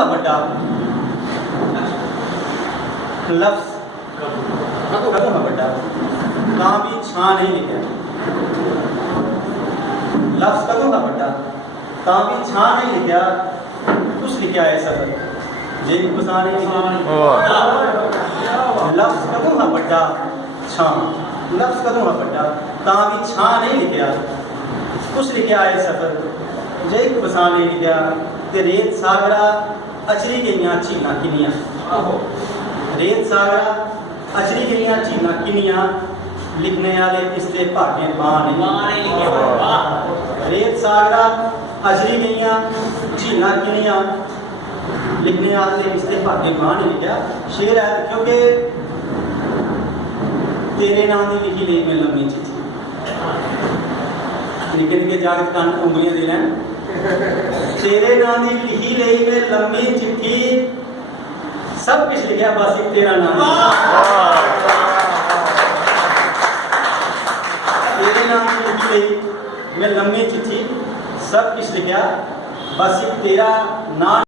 है बड़ा लफ्ज कदों है बड़ा तां भी छां नहीं लिखा लफ्ज कदों है बड़ा तां भी छां नहीं लिखा कुछ लिखा है सफर जे बसा नहीं लफ्ज कदों है बड़ा छां लफ्ज कदों है बड़ा तां भी छां नहीं लिखा कुछ लिखा है सफर जे बसा नहीं लिखा कि रेत सागरा अचरी गई झीलां किनियां रेत सागरा अचरी गई झीलां किनियां लिखने वाले इसके भाटे बां रेत सागरा अचरी गई झीलां किनियां लिखने वाले इसके भाटे बां नहीं लिखा शेर है क्योंकि तेरे नाम की लिखी ले मैं लम्बी चिट्ठी निके निके जागत कान उंगलियां दे लैन तेरे नाम की लिखी ले मैं लम्बी चिट्ठी सब कुछ लिखा बस एक तेरा नाम तेरे नाम की लिखी ले मैं लम्बी चिट्ठी सब कुछ लिखा बस एक तेरा नाम